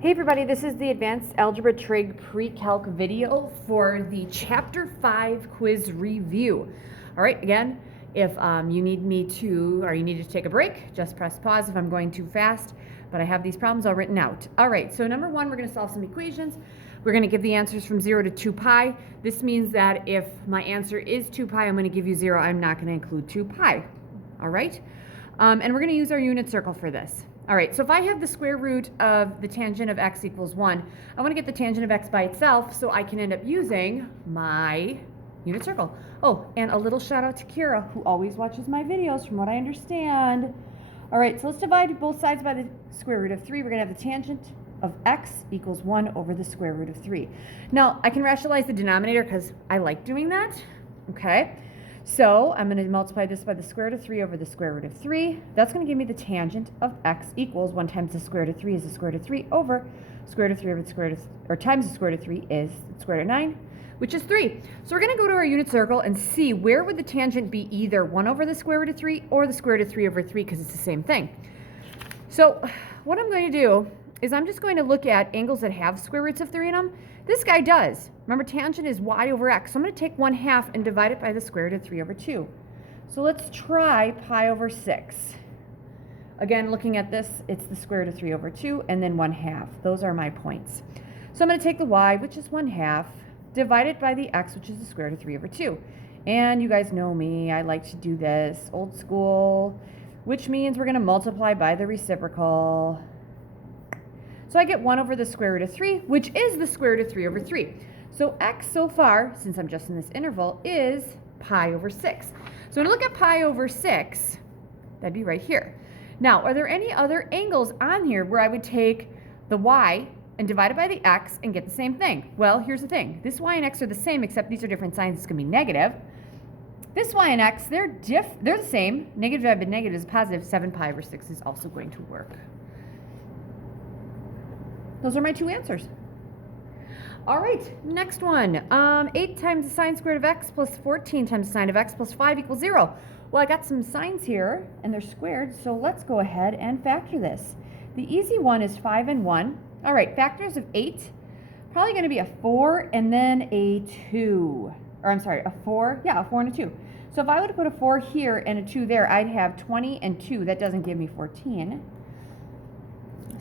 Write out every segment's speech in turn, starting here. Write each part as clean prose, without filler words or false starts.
Hey everybody, this is the Advanced Algebra Trig Pre-Calc video for the Chapter 5 quiz review. All right, again, if you need me to, or you need to take a break, just press pause if I'm going too fast, but I have these problems all written out. All right, so number one, we're gonna solve some equations. We're gonna give the answers from 0 to 2 pi. This means that if my answer is 2 pi, I'm gonna give you 0. I'm not gonna include 2 pi. All right, and we're gonna use our unit circle for this. All right, so if I have the square root of the tangent of x equals 1, I want to get the tangent of x by itself, so I can end up using my unit circle. Oh, and a little shout out to Kira, who always watches my videos from what I understand. All right, so let's divide both sides by the square root of 3. We're going to have the tangent of x equals 1 over the square root of 3. Now, I can rationalize the denominator because I like doing that, okay? So I'm going to multiply this by the square root of 3 over the square root of 3. That's going to give me the tangent of x equals 1 times the square root of 3 is the square root of 3 over square root of 3 over the square root of, or times the square root of 3 is the square root of 9, which is 3. So we're going to go to our unit circle and see where would the tangent be either 1 over the square root of 3 or the square root of 3 over 3 because it's the same thing. So what I'm going to do is I'm just going to look at angles that have square roots of 3 in them. This guy does. Remember, tangent is y over x. So I'm going to take 1/2 and divide it by the square root of 3 over 2. So let's try pi over 6. Again, looking at this, it's the square root of 3 over 2 and then 1/2. Those are my points. So I'm going to take the y, which is 1/2, divide it by the x, which is the square root of 3 over 2. And you guys know me. I like to do this old school, which means we're going to multiply by the reciprocal. So I get 1 over the square root of 3, which is the square root of 3 over 3. So x so far, since I'm just in this interval, is pi over 6. So when I look at pi over 6, that'd be right here. Now, are there any other angles on here where I would take the y and divide it by the x and get the same thing? Well, here's the thing. This y and x are the same, except these are different signs. It's going to be negative. This y and x, they're the same. Negative divided by negative is positive. 7 pi over 6 is also going to work. Those are my two answers. All right, next one. 8 times the sine squared of x plus 14 times the sine of x plus 5 equals 0. Well, I got some signs here, and they're squared, so let's go ahead and factor this. The easy one is 5 and 1. All right, factors of 8, probably going to be a 4 and then a 2. Or I'm sorry, a 4. Yeah, a 4 and a 2. So if I were to put a 4 here and a 2 there, I'd have 20 and 2. That doesn't give me 14.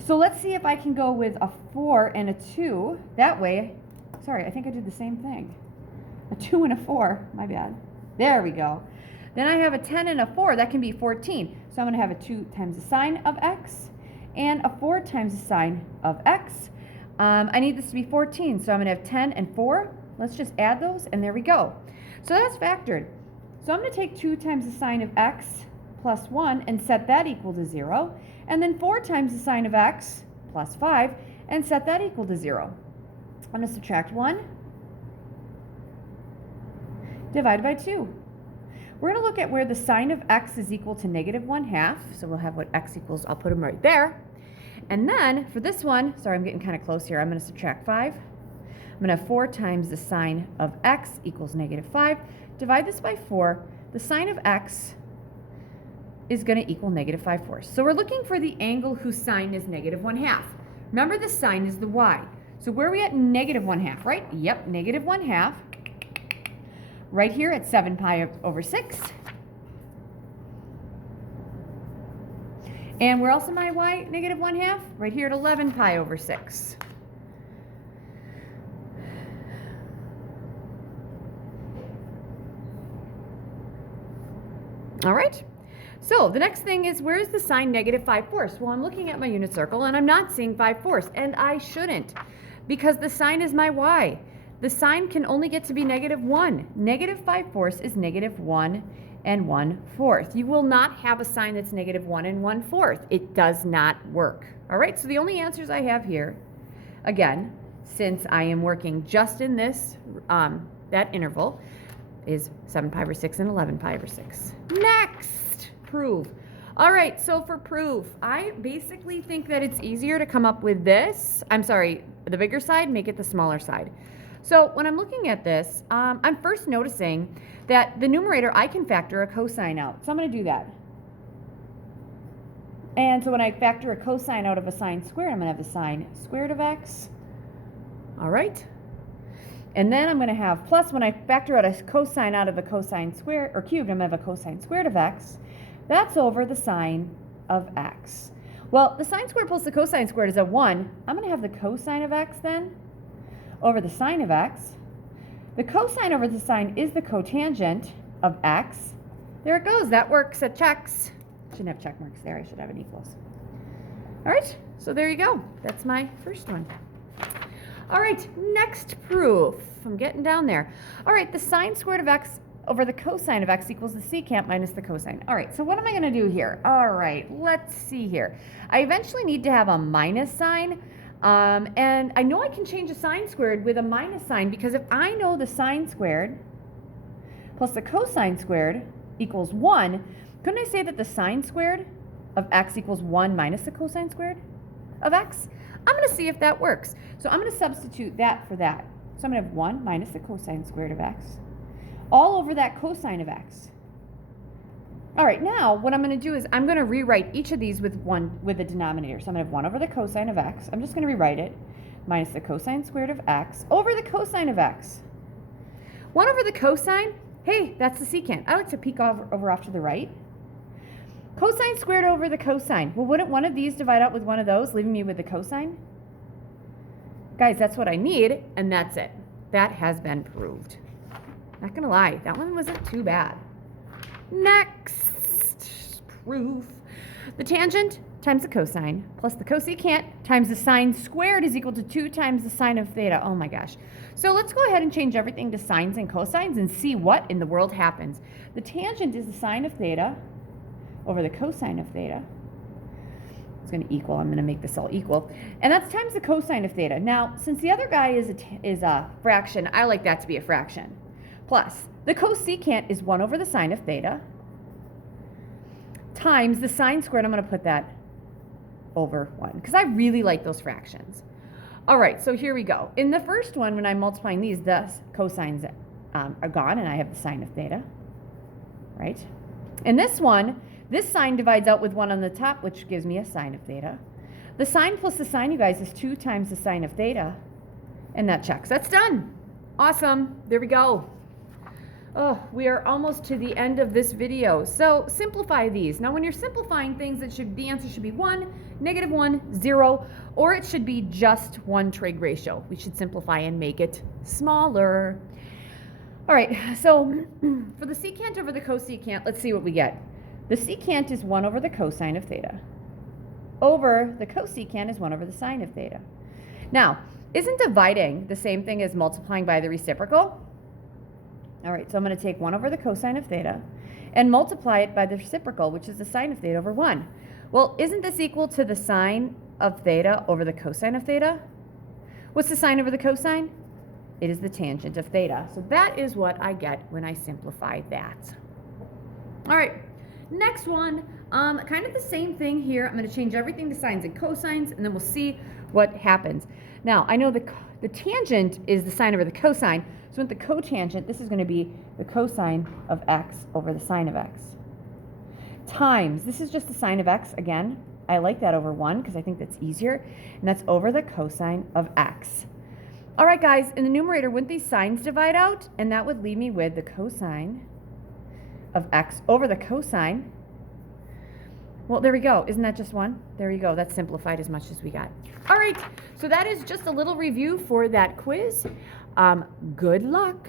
So let's see if I can go with a 4 and a 2. That way, sorry, I think I did the same thing. A 2 and a 4, my bad. There we go. Then I have a 10 and a 4, that can be 14. So I'm going to have a 2 times the sine of x and a 4 times the sine of x. I need this to be 14, so I'm going to have 10 and 4. Let's just add those, and there we go. So that's factored. So I'm going to take 2 times the sine of x plus 1 and set that equal to 0. And then 4 times the sine of x plus 5 and set that equal to 0. I'm going to subtract 1 divided by 2. We're going to look at where the sine of x is equal to negative 1/2. So we'll have what x equals. I'll put them right there. And then for this one, sorry, I'm getting kind of close here. I'm going to subtract 5. I'm going to have 4 times the sine of x equals negative 5. Divide this by 4. The sine of x is going to equal negative 5/4. So we're looking for the angle whose sine is negative 1/2. Remember, the sine is the y. So where are we at? Negative 1/2, right? Yep, negative 1/2. Right here at 7 pi over 6. And where else am I y? Negative 1/2? Right here at 11 pi over 6. All right. So the next thing is, where's the sine negative 5/4? Well, I'm looking at my unit circle and I'm not seeing 5/4, and I shouldn't, because the sine is my y. The sine can only get to be negative 1. Negative 5/4 is negative 1 and 1/4. You will not have a sine that's negative 1 and 1/4. It does not work. All right, so the only answers I have here, again, since I am working just in this, that interval, is 7 pi over 6 and 11 pi over 6. Next, prove. All right, so for proof, I basically think that it's easier to come up with this. I'm sorry, the bigger side, make it the smaller side. So when I'm looking at this, I'm first noticing that the numerator, I can factor a cosine out. So I'm going to do that. And so when I factor a cosine out of a sine squared, I'm going to have the sine squared of x. All right. And then I'm going to have plus, when I factor out a cosine out of a cosine squared, or cubed, I'm going to have a cosine squared of x. That's over the sine of x. Well, the sine squared plus the cosine squared is a 1. I'm going to have the cosine of x then over the sine of x. The cosine over the sine is the cotangent of x. There it goes. That works. It checks. Shouldn't have check marks there. I should have an equals. All right. So there you go. That's my first one. All right. Next proof. I'm getting down there. All right. The sine squared of x over the cosine of x equals the secant minus the cosine. All right. So what am I going to do here? All right. Let's see here. I eventually need to have a minus sign. And I know I can change a sine squared with a minus sign, because if I know the sine squared plus the cosine squared equals 1, couldn't I say that the sine squared of x equals 1 minus the cosine squared of x? I'm going to see if that works. So I'm going to substitute that for that. So I'm going to have 1 minus the cosine squared of x all over that cosine of x. All right, now what I'm going to do is I'm going to rewrite each of these with a denominator. So I'm going to have 1 over the cosine of x. I'm just going to rewrite it. Minus the cosine squared of x over the cosine of x. 1 over the cosine, hey, that's the secant. I like to peek over off to the right. Cosine squared over the cosine. Well, wouldn't one of these divide out with one of those, leaving me with the cosine? Guys, that's what I need, and that's it. That has been proved. Not going to lie, that one wasn't too bad. Next proof. The tangent times the cosine plus the cosecant times the sine squared is equal to 2 times the sine of theta. Oh my gosh. So let's go ahead and change everything to sines and cosines and see what in the world happens. The tangent is the sine of theta over the cosine of theta. It's going to equal. I'm going to make this all equal. And that's times the cosine of theta. Now, since the other guy is a fraction, I like that to be a fraction. Plus, the cosecant is 1 over the sine of theta times the sine squared. I'm going to put that over 1 because I really like those fractions. All right, so here we go. In the first one, when I'm multiplying these, the cosines are gone, and I have the sine of theta, right? In this one, this sine divides out with 1 on the top, which gives me a sine of theta. The sine plus the sine, you guys, is 2 times the sine of theta, and that checks. That's done. Awesome. There we go. Oh, we are almost to the end of this video. So simplify these. Now, when you're simplifying things, the answer should be 1, -1, 0, or it should be just 1 trig ratio. We should simplify and make it smaller. All right, so for the secant over the cosecant, let's see what we get. The secant is 1 over the cosine of theta. Over the cosecant is 1 over the sine of theta. Now, isn't dividing the same thing as multiplying by the reciprocal? All right, so I'm going to take 1 over the cosine of theta and multiply it by the reciprocal, which is the sine of theta over 1. Well, isn't this equal to the sine of theta over the cosine of theta? What's the sine over the cosine? It is the tangent of theta. So that is what I get when I simplify that. All right, next one, kind of the same thing here. I'm going to change everything to sines and cosines, and then we'll see what happens. Now, I know the tangent is the sine over the cosine. So with the cotangent, this is going to be the cosine of x over the sine of x. Times, this is just the sine of x again. I like that over 1 because I think that's easier. And that's over the cosine of x. All right, guys, in the numerator, wouldn't these sines divide out? And that would leave me with the cosine of x over the cosine. Well, there we go. Isn't that just 1? There you go. That's simplified as much as we got. All right, so that is just a little review for that quiz. Good luck.